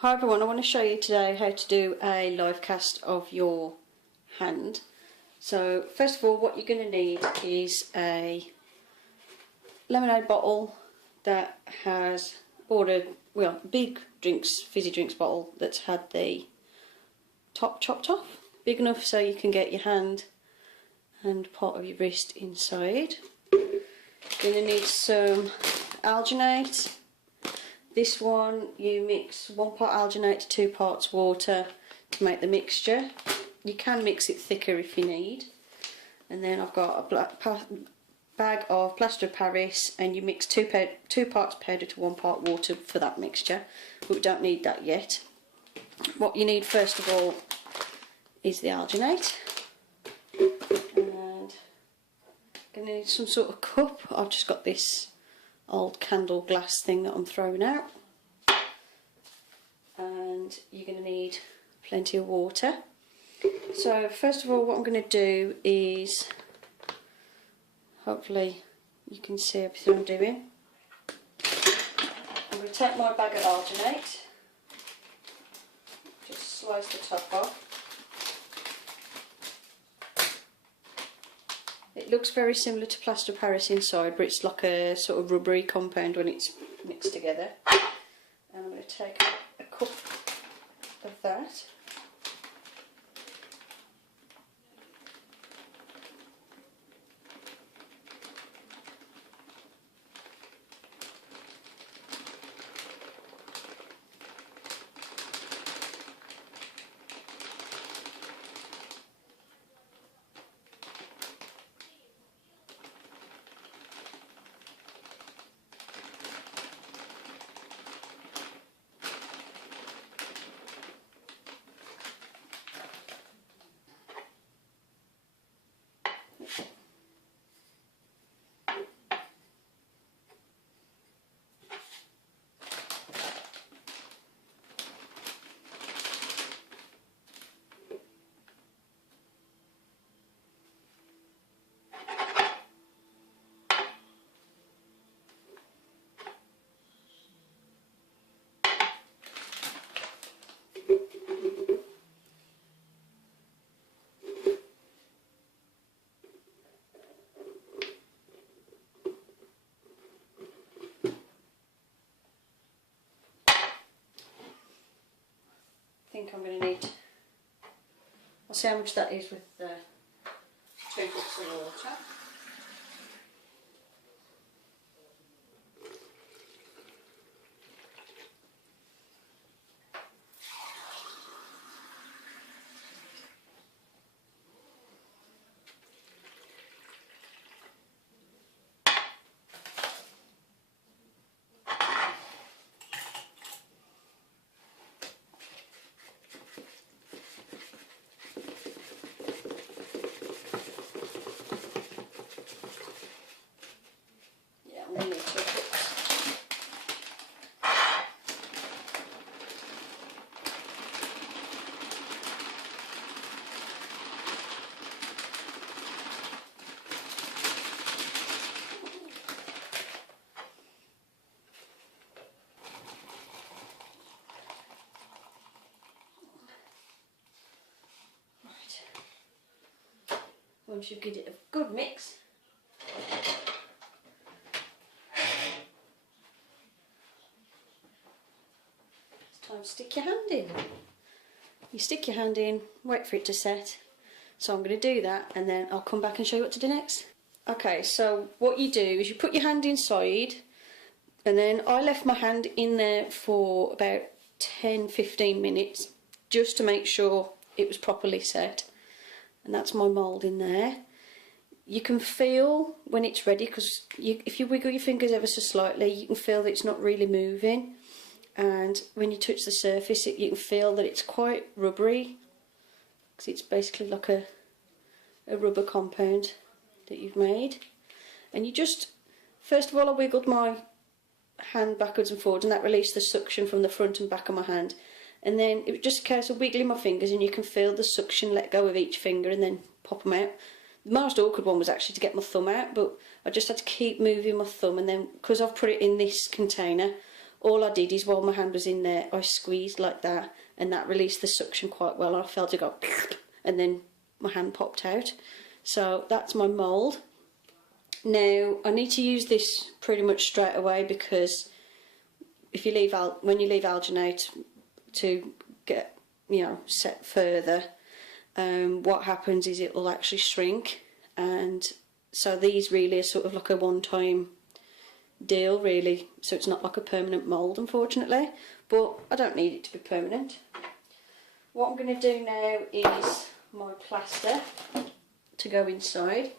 Hi everyone, I want to show you today how to do a live cast of your hand. So first of all, what you're going to need is a lemonade bottle that has, or a big fizzy drinks bottle that's had the top chopped off, big enough so you can get your hand and part of your wrist inside. You're going to need some alginate. This one you mix 1 part alginate to 2 parts water to make the mixture. You can mix it thicker if you need. And then I've got a bag of plaster of Paris, and you mix 2 parts powder to 1 part water for that mixture, but we don't need that yet. What you need first of all is the alginate, and I'm going to need some sort of cup. I've just got this old candle glass thing that I'm throwing out, and you're going to need plenty of water. So first of all, what I'm going to do is, hopefully you can see everything I'm doing. I'm going to take my bag of alginate, just slice the top off. It looks very similar to plaster of Paris inside, but it's like a sort of rubbery compound when it's mixed together. And I'm going to take a cup of that. I think I'm going to need, I'll see how much that is with 2 cups of water. Once you get it a good mix, it's time to stick your hand in. You stick your hand in, wait for it to set. So I'm going to do that, and then I'll come back and show you what to do next. Okay, so what you do is you put your hand inside, and then I left my hand in there for about 10-15 minutes just to make sure it was properly set. And that's my mould in there. You can feel when it's ready, because if you wiggle your fingers ever so slightly, you can feel that it's not really moving. And when you touch the surface, you can feel that it's quite rubbery, because it's basically like a rubber compound that you've made. And you just, first of all, I wiggled my hand backwards and forwards, and that released the suction from the front and back of my hand. And then it was just a case of wiggling my fingers, and you can feel the suction let go of each finger and then pop them out. The most awkward one was actually to get my thumb out, but I just had to keep moving my thumb, and then because I've put it in this container, all I did is while my hand was in there, I squeezed like that, and that released the suction quite well. I felt it go and then my hand popped out. So that's my mould. Now I need to use this pretty much straight away, because if you leave when you leave alginate to get, you know, set further, what happens is it will actually shrink, and so these really are sort of like a one-time deal really, so it's not like a permanent mould, unfortunately, but I don't need it to be permanent. What I'm going to do now is my plaster to go inside.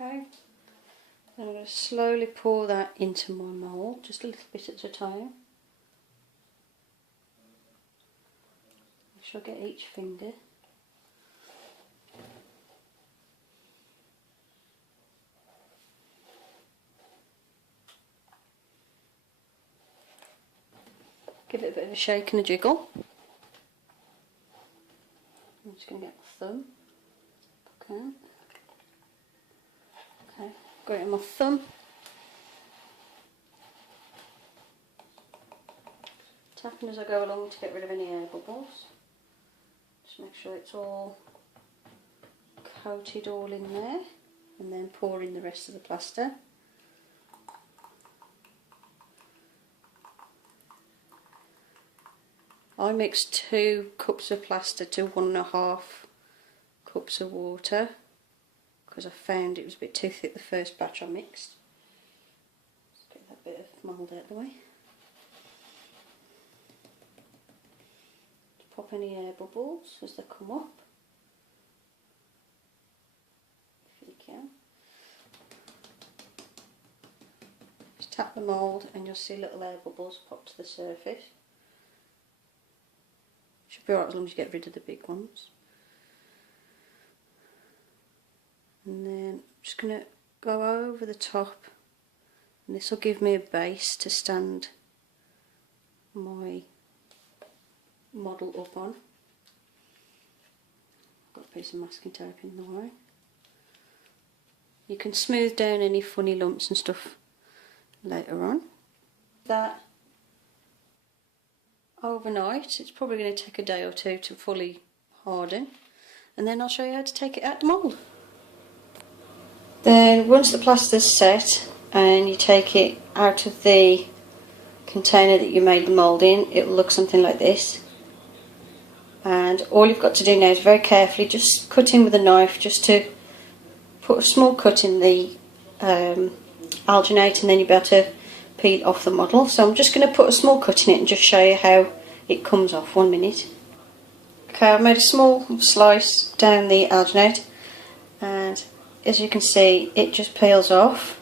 Okay, then I'm going to slowly pour that into my mould, just a little bit at a time. I shall get each finger. Give it a bit of a shake and a jiggle. I'm just going to get my thumb. Okay. Okay, got it in my thumb. Tapping as I go along to get rid of any air bubbles. Just make sure it's all coated all in there, and then pour in the rest of the plaster. I mixed 2 cups of plaster to 1.5 cups of water, because I found it was a bit too thick the first batch I mixed. Let's get that bit of mould out of the way. Pop any air bubbles as they come up, if you can. Just tap the mould and you'll see little air bubbles pop to the surface. Should be alright as long as you get rid of the big ones. And then I'm just going to go over the top, and this will give me a base to stand my model up on. Got a piece of masking tape in the way. You can smooth down any funny lumps and stuff later on. That overnight, it's probably going to take a day or two to fully harden, and then I'll show you how to take it out the mould. Then once the plaster's set and you take it out of the container that you made the mould in, it will look something like this. And all you've got to do now is very carefully just cut in with a knife, just to put a small cut in the alginate, and then you'll be able to peel off the model. So I'm just going to put a small cut in it and just show you how it comes off. 1 minute. Okay, I've made a small slice down the alginate, and as you can see it just peels off.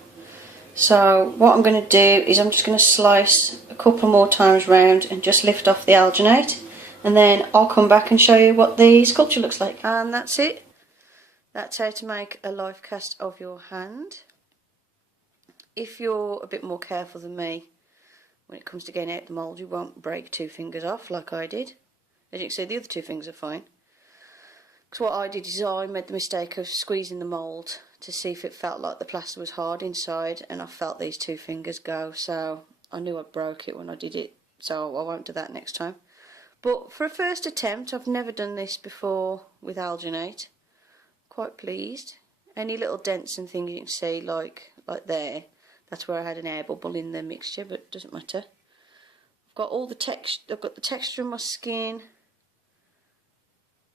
So what I'm going to do is I'm just going to slice a couple more times round and just lift off the alginate, and then I'll come back and show you what the sculpture looks like. And that's it. That's how to make a life cast of your hand. If you're a bit more careful than me when it comes to getting out the mould, you won't break 2 fingers off like I did. As you can see, the other 2 fingers are fine. Because what I did is I made the mistake of squeezing the mould to see if it felt like the plaster was hard inside, and I felt these 2 fingers go, so I knew I broke it when I did it, so I won't do that next time. But for a first attempt, I've never done this before with alginate. Quite pleased. Any little dents and things you can see, like there, that's where I had an air bubble in the mixture, but it doesn't matter. I've got all the texture. I've got the texture in my skin.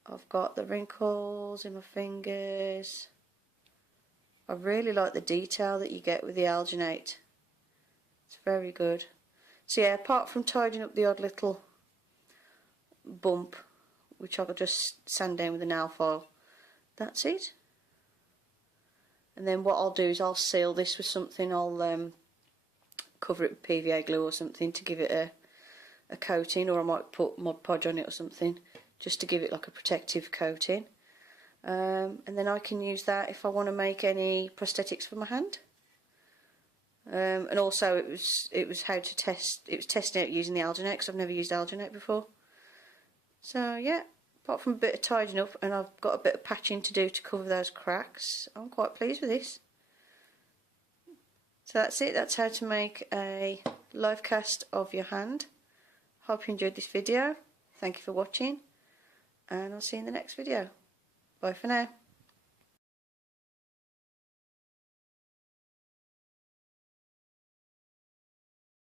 I've got the wrinkles in my fingers. I really like the detail that you get with the alginate. It's very good. So yeah, apart from tidying up the odd little bump, which I'll just sand down with a nail file, that's it. And then what I'll do is I'll seal this with something. I'll cover it with PVA glue or something to give it a coating, or I might put Mod Podge on it or something just to give it like a protective coating. and then I can use that if I want to make any prosthetics for my hand. And also it was how to test. It was testing it using the alginate, because I've never used alginate before. So yeah, apart from a bit of tidying up, and I've got a bit of patching to do to cover those cracks, I'm quite pleased with this. So that's it. That's how to make a live cast of your hand. Hope you enjoyed this video. Thank you for watching, and I'll see you in the next video. Bye for now.